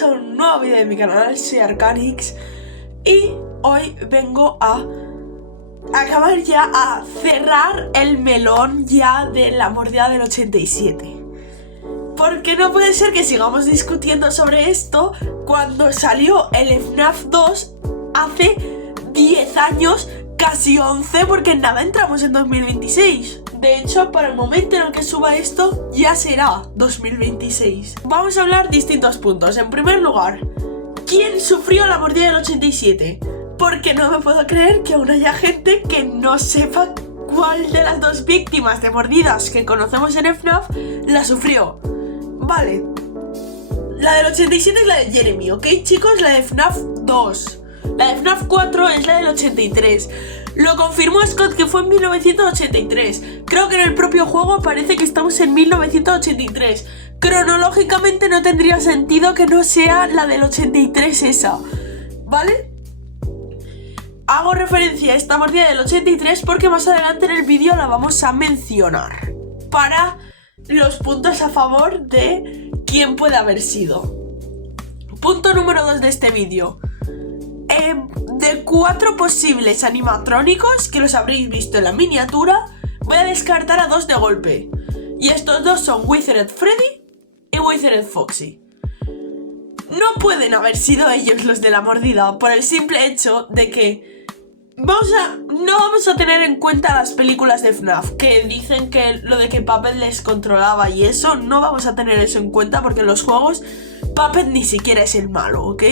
bienvenidos a un nuevo vídeo de mi canal, soy Arcanix. Y hoy vengo a acabar ya a cerrar el melón ya de la mordida del 87. Porque no puede ser que sigamos discutiendo sobre esto cuando salió el FNAF 2 hace 10 años, casi 11, porque en nada entramos en 2026. De hecho, para el momento en el que suba esto, ya será 2026. Vamos a hablar distintos puntos. En primer lugar, ¿quién sufrió la mordida del 87? Porque no me puedo creer que aún haya gente que no sepa cuál de las dos víctimas de mordidas que conocemos en FNAF la sufrió. Vale. La del 87 es la de Jeremy, ¿ok, chicos? La de FNAF 2. La de FNAF 4 es la del 83. Lo confirmó Scott que fue en 1983. Creo que en el propio juego parece que estamos en 1983. Cronológicamente no tendría sentido que no sea la del 83 esa, ¿vale? Hago referencia a esta mordida del 83 porque más adelante en el vídeo la vamos a mencionar para los puntos a favor de quién puede haber sido. Punto número 2 de este vídeo. De 4 posibles animatrónicos que los habréis visto en la miniatura, voy a descartar a 2 de golpe. Y estos dos son Withered Freddy y Withered Foxy. No pueden haber sido ellos los de la mordida por el simple hecho de que no vamos a tener en cuenta las películas de FNAF que dicen que lo de que Puppet les controlaba y eso, no vamos a tener eso en cuenta porque en los juegos Puppet ni siquiera es el malo, ¿ok?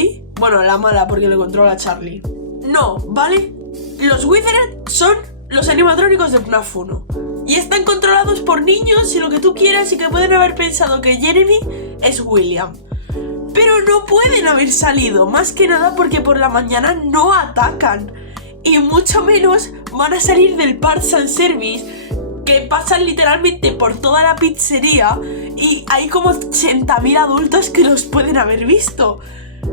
Bueno, la mala porque le controla a Charlie. No, ¿vale? Los Withered son los animatrónicos de FNAF 1 y están controlados por niños y lo que tú quieras, y que pueden haber pensado que Jeremy es William. Pero no pueden haber salido, más que nada porque por la mañana no atacan. Y mucho menos van a salir del Parts and Service, que pasan literalmente por toda la pizzería y hay como 80.000 adultos que los pueden haber visto.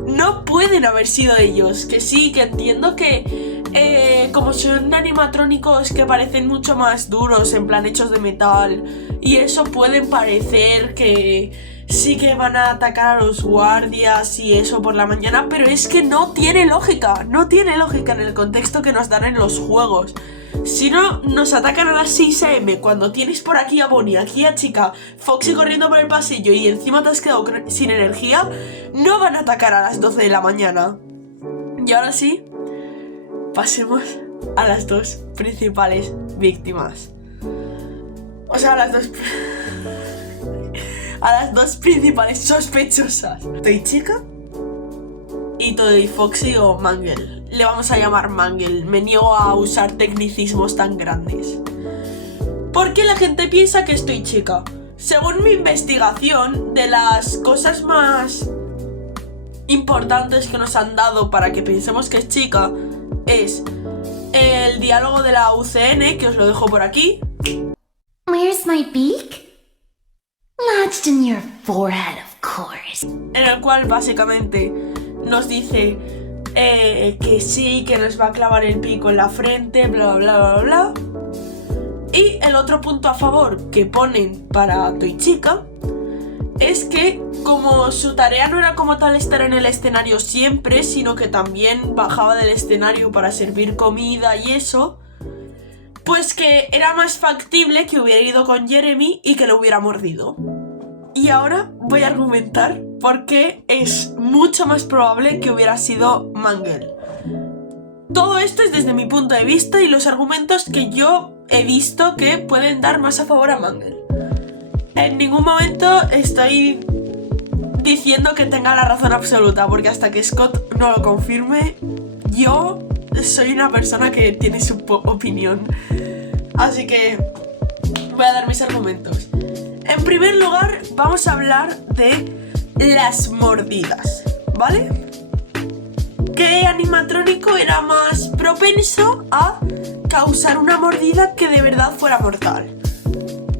No pueden haber sido ellos. Que sí, que entiendo que como son animatrónicos que parecen mucho más duros, en plan hechos de metal, y eso pueden parecer que sí que van a atacar a los guardias y eso por la mañana, pero es que no tiene lógica. No tiene lógica en el contexto que nos dan en los juegos. Si no nos atacan a las 6 AM cuando tienes por aquí a Bonnie, aquí a Chica, Foxy corriendo por el pasillo y encima te has quedado sin energía, no van a atacar a las 12 de la mañana. Y ahora sí, pasemos a las dos principales víctimas. O sea, a las dos principales sospechosas. Toy Chica y Toy Foxy o Mangle. Le vamos a llamar Mangle. Me niego a usar tecnicismos tan grandes. ¿Por qué la gente piensa que es Toy Chica? Según mi investigación, de las cosas más importantes que nos han dado para que pensemos que es Chica es el diálogo de la UCN, que os lo dejo por aquí. Where's my beak? Lodged in your forehead, of course. En el cual básicamente nos dice que sí, que nos va a clavar el pico en la frente, bla bla bla bla. Y el otro punto a favor que ponen para Toy Chica es que como su tarea no era como tal estar en el escenario siempre, sino que también bajaba del escenario para servir comida y eso, pues que era más factible que hubiera ido con Jeremy y que lo hubiera mordido. Y ahora voy a argumentar por qué es mucho más probable que hubiera sido Mangle. Todo esto es desde mi punto de vista y los argumentos que yo he visto que pueden dar más a favor a Mangle. En ningún momento estoy diciendo que tenga la razón absoluta, porque hasta que Scott no lo confirme, yo soy una persona que tiene su opinión. Así que voy a dar mis argumentos. En primer lugar, vamos a hablar de las mordidas, ¿vale? ¿Qué animatrónico era más propenso a causar una mordida que de verdad fuera mortal?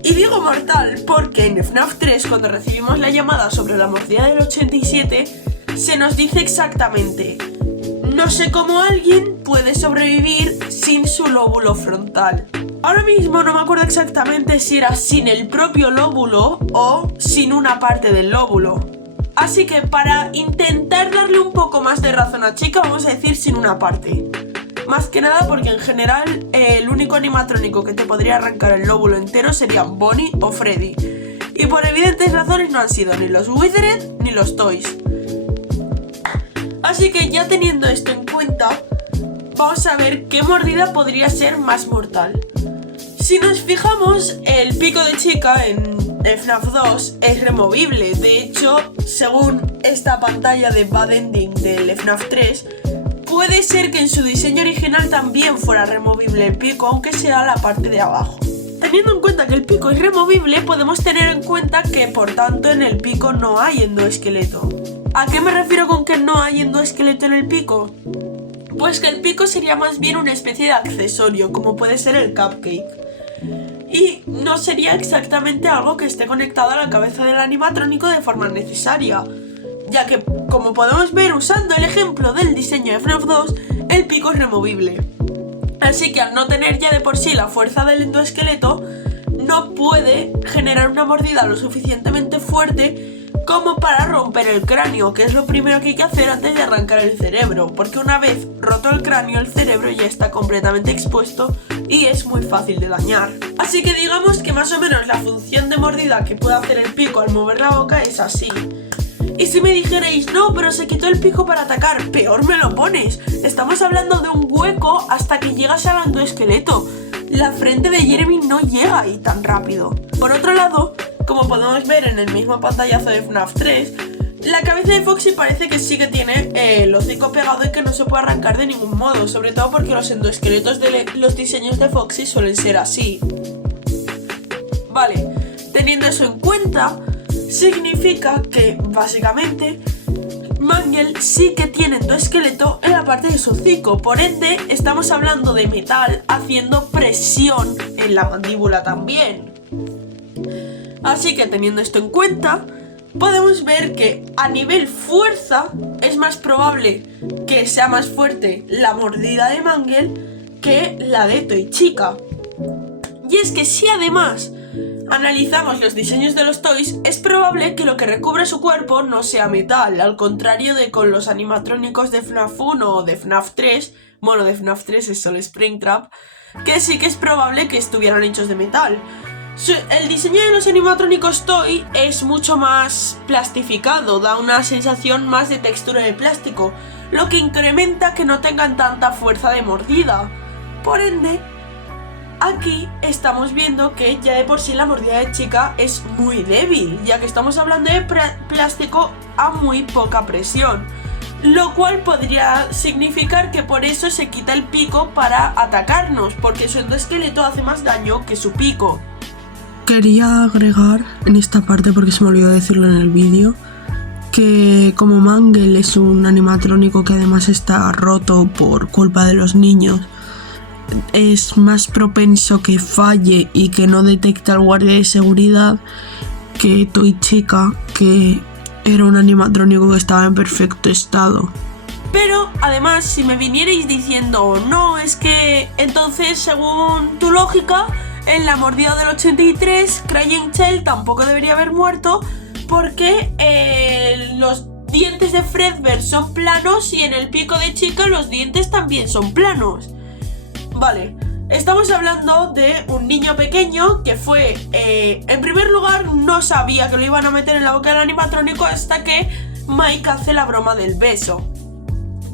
Y digo mortal porque en FNAF 3, cuando recibimos la llamada sobre la mordida del 87, se nos dice exactamente: no sé cómo alguien puede sobrevivir sin su lóbulo frontal. Ahora mismo no me acuerdo exactamente si era sin el propio lóbulo o sin una parte del lóbulo. Así que para intentar darle un poco más de razón a Chica, vamos a decir sin una parte. Más que nada porque en general el único animatrónico que te podría arrancar el lóbulo entero serían Bonnie o Freddy. Y por evidentes razones no han sido ni los Withered ni los Toys. Así que ya teniendo esto en cuenta, vamos a ver qué mordida podría ser más mortal. Si nos fijamos, el pico de Chica en FNAF 2 es removible. De hecho, según esta pantalla de Bad Ending del FNAF 3, puede ser que en su diseño original también fuera removible el pico, aunque sea la parte de abajo. Teniendo en cuenta que el pico es removible, podemos tener en cuenta que por tanto en el pico no hay endoesqueleto. ¿A qué me refiero con que no hay endoesqueleto en el pico? Pues que el pico sería más bien una especie de accesorio, como puede ser el cupcake. Y no sería exactamente algo que esté conectado a la cabeza del animatrónico de forma necesaria, ya que, como podemos ver usando el ejemplo del diseño de FNAF 2, el pico es removible. Así que al no tener ya de por sí la fuerza del endoesqueleto, no puede generar una mordida lo suficientemente fuerte como para romper el cráneo, que es lo primero que hay que hacer antes de arrancar el cerebro, porque una vez roto el cráneo, el cerebro ya está completamente expuesto y es muy fácil de dañar. Así que digamos que más o menos la función de mordida que puede hacer el pico al mover la boca es así. Y si me dijerais, no, pero se quitó el pico para atacar, peor me lo pones. Estamos hablando de un hueco hasta que llegas al endoesqueleto. La frente de Jeremy no llega ahí tan rápido. Por otro lado, como podemos ver en el mismo pantallazo de FNAF 3, la cabeza de Foxy parece que sí que tiene el hocico pegado y que no se puede arrancar de ningún modo, sobre todo porque los endoesqueletos de los diseños de Foxy suelen ser así. Vale, teniendo eso en cuenta, significa que, básicamente, Mangle sí que tiene endoesqueleto en la parte de su hocico. Por ende, estamos hablando de metal haciendo presión en la mandíbula también. Así que, teniendo esto en cuenta, podemos ver que a nivel fuerza es más probable que sea más fuerte la mordida de Mangle que la de Toy Chica. Y es que si además analizamos los diseños de los Toys, es probable que lo que recubre su cuerpo no sea metal, al contrario de con los animatrónicos de FNAF 1 o de FNAF 3, bueno, de FNAF 3 es solo Springtrap, que sí que es probable que estuvieran hechos de metal. El diseño de los animatrónicos Toy es mucho más plastificado, da una sensación más de textura de plástico, lo que incrementa que no tengan tanta fuerza de mordida. Por ende, aquí estamos viendo que ya de por sí la mordida de Chica es muy débil, ya que estamos hablando de plástico a muy poca presión, lo cual podría significar que por eso se quita el pico para atacarnos, porque su endoesqueleto hace más daño que su pico. Quería agregar en esta parte, porque se me olvidó decirlo en el vídeo, que como Mangle es un animatrónico que además está roto por culpa de los niños, es más propenso que falle y que no detecte al guardia de seguridad que Toy Chica, que era un animatrónico que estaba en perfecto estado. Pero además, si me vinierais diciendo, no, es que entonces según tu lógica, en la mordida del 83, Crying Child tampoco debería haber muerto porque los dientes de Fredbear son planos y en el pico de Chica los dientes también son planos. Vale, estamos hablando de un niño pequeño que fue, en primer lugar, no sabía que lo iban a meter en la boca del animatrónico hasta que Mike hace la broma del beso.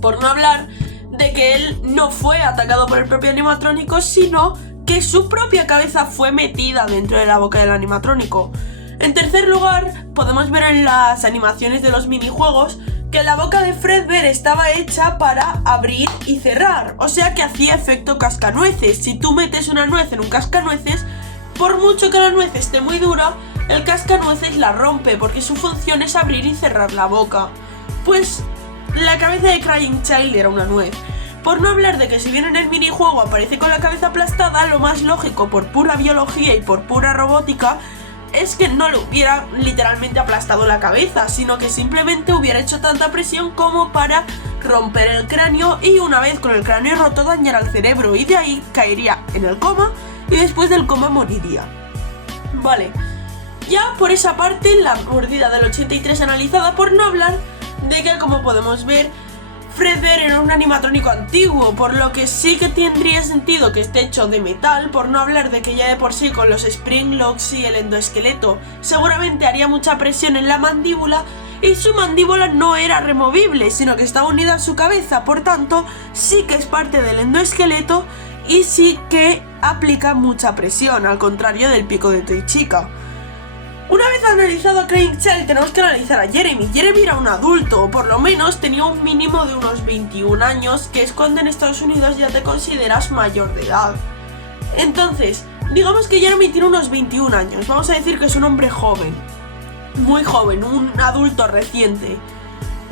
Por no hablar de que él no fue atacado por el propio animatrónico, sino que su propia cabeza fue metida dentro de la boca del animatrónico. En tercer lugar, podemos ver en las animaciones de los minijuegos que la boca de Fredbear estaba hecha para abrir y cerrar, o sea que hacía efecto cascanueces. Si tú metes una nuez en un cascanueces, por mucho que la nuez esté muy dura, el cascanueces la rompe porque su función es abrir y cerrar la boca. Pues la cabeza de Crying Child era una nuez. Por no hablar de que si bien en el minijuego aparece con la cabeza aplastada, lo más lógico por pura biología y por pura robótica es que no le hubiera literalmente aplastado la cabeza, sino que simplemente hubiera hecho tanta presión como para romper el cráneo y una vez con el cráneo roto dañar al cerebro, y de ahí caería en el coma y después del coma moriría. Vale, Ya por esa parte, la mordida del 83 analizada, por no hablar de que, como podemos ver, Fredbear era un animatrónico antiguo, por lo que sí que tendría sentido que esté hecho de metal, por no hablar de que ya de por sí con los springlocks y el endoesqueleto seguramente haría mucha presión en la mandíbula, y su mandíbula no era removible, sino que estaba unida a su cabeza, por tanto sí que es parte del endoesqueleto y sí que aplica mucha presión, al contrario del pico de Toy Chica. Una vez analizado a Crying Child, tenemos que analizar a Jeremy. Jeremy era un adulto, o por lo menos tenía un mínimo de unos 21 años, que es cuando en Estados Unidos ya te consideras mayor de edad. Entonces, digamos que Jeremy tiene unos 21 años, vamos a decir que es un hombre joven, muy joven, un adulto reciente.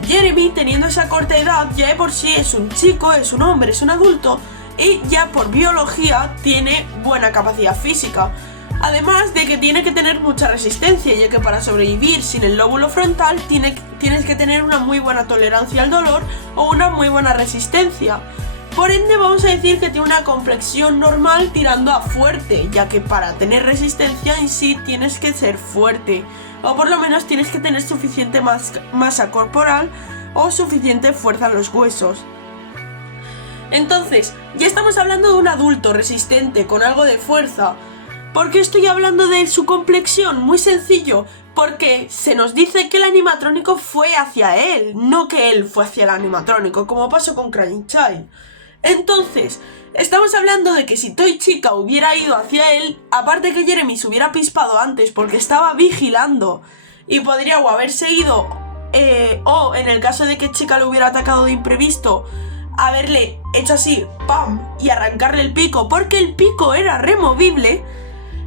Jeremy, teniendo esa corta edad, ya de por sí es un chico, es un hombre, es un adulto, y ya por biología tiene buena capacidad física. Además de que tiene que tener mucha resistencia, ya que para sobrevivir sin el lóbulo frontal tienes que tener una muy buena tolerancia al dolor o una muy buena resistencia. Por ende, vamos a decir que tiene una complexión normal tirando a fuerte, ya que para tener resistencia en sí tienes que ser fuerte, o por lo menos tienes que tener suficiente masa corporal o suficiente fuerza en los huesos. Entonces, ya estamos hablando de un adulto resistente con algo de fuerza. ¿Por qué estoy hablando de su complexión? Muy sencillo, porque se nos dice que el animatrónico fue hacia él, no que él fue hacia el animatrónico, como pasó con Crying Child. Entonces, estamos hablando de que si Toy Chica hubiera ido hacia él, aparte que Jeremy se hubiera pispado antes porque estaba vigilando y podría o haberse ido, o en el caso de que Chica lo hubiera atacado de imprevisto, haberle hecho así, ¡pam!, y arrancarle el pico, porque el pico era removible.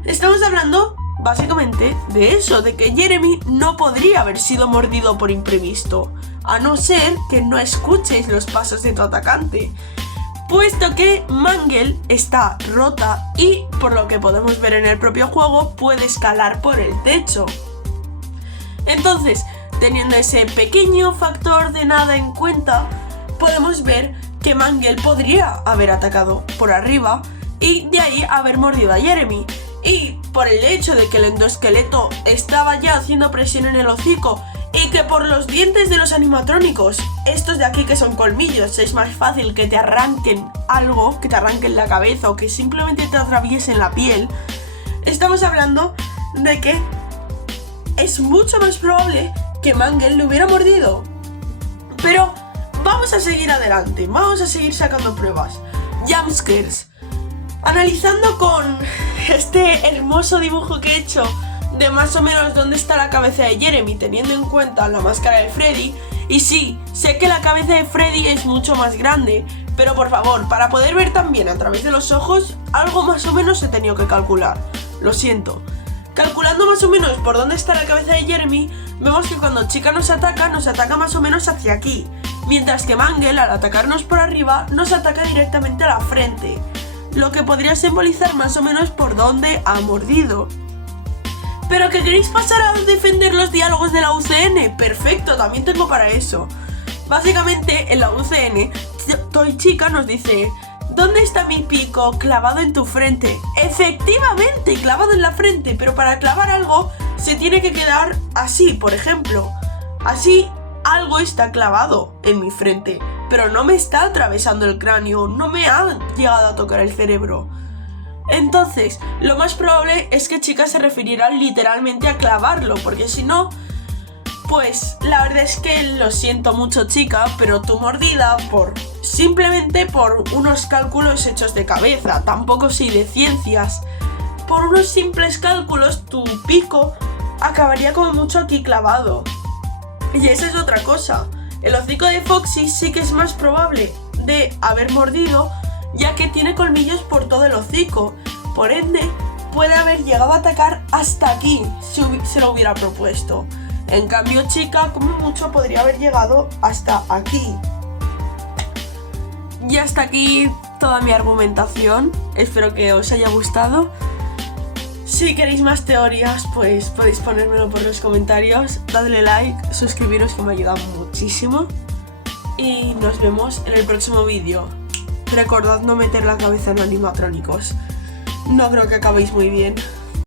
Estamos hablando básicamente de eso, de que Jeremy no podría haber sido mordido por imprevisto, a no ser que no escuches los pasos de tu atacante, puesto que Mangle está rota y, por lo que podemos ver en el propio juego, puede escalar por el techo. Entonces, teniendo ese pequeño factor de nada en cuenta, podemos ver que Mangle podría haber atacado por arriba y de ahí haber mordido a Jeremy. Y por el hecho de que el endoesqueleto estaba ya haciendo presión en el hocico y que por los dientes de los animatrónicos, estos de aquí que son colmillos, es más fácil que te arranquen algo, que te arranquen la cabeza o que simplemente te atraviesen la piel, estamos hablando de que es mucho más probable que Mangle le hubiera mordido. Pero vamos a seguir adelante, vamos a seguir sacando pruebas. Jumpscares. Analizando con este hermoso dibujo que he hecho de más o menos dónde está la cabeza de Jeremy, teniendo en cuenta la máscara de Freddy. Y sí, sé que la cabeza de Freddy es mucho más grande, pero por favor, para poder ver también a través de los ojos, algo más o menos he tenido que calcular. Lo siento. Calculando más o menos por dónde está la cabeza de Jeremy, vemos que cuando Chica nos ataca más o menos hacia aquí, mientras que Mangle, al atacarnos por arriba, nos ataca directamente a la frente, lo que podría simbolizar más o menos por dónde ha mordido. ¿Pero que queréis pasar a defender los diálogos de la UCN? Perfecto, también tengo para eso. Básicamente, en la UCN, Toy Chica nos dice: ¿dónde está mi pico clavado en tu frente? Efectivamente, clavado en la frente, pero para clavar algo se tiene que quedar así, por ejemplo. Así, algo está clavado en mi frente, pero no me está atravesando el cráneo, no me ha llegado a tocar el cerebro. Entonces, lo más probable es que Chica se refiriera literalmente a clavarlo, porque si no, pues la verdad es que lo siento mucho, Chica, pero tu mordida, simplemente por unos cálculos hechos de cabeza, tampoco soy de ciencias, por unos simples cálculos tu pico acabaría como mucho aquí clavado. Y esa es otra cosa. El hocico de Foxy sí que es más probable de haber mordido, ya que tiene colmillos por todo el hocico. Por ende, puede haber llegado a atacar hasta aquí si se lo hubiera propuesto. En cambio, Chica, como mucho, podría haber llegado hasta aquí. Y hasta aquí toda mi argumentación. Espero que os haya gustado. Si queréis más teorías, pues podéis ponérmelo por los comentarios. Dadle like, suscribiros, que me ayuda muchísimo. Y nos vemos en el próximo vídeo. Recordad no meter la cabeza en animatrónicos. No creo que acabéis muy bien.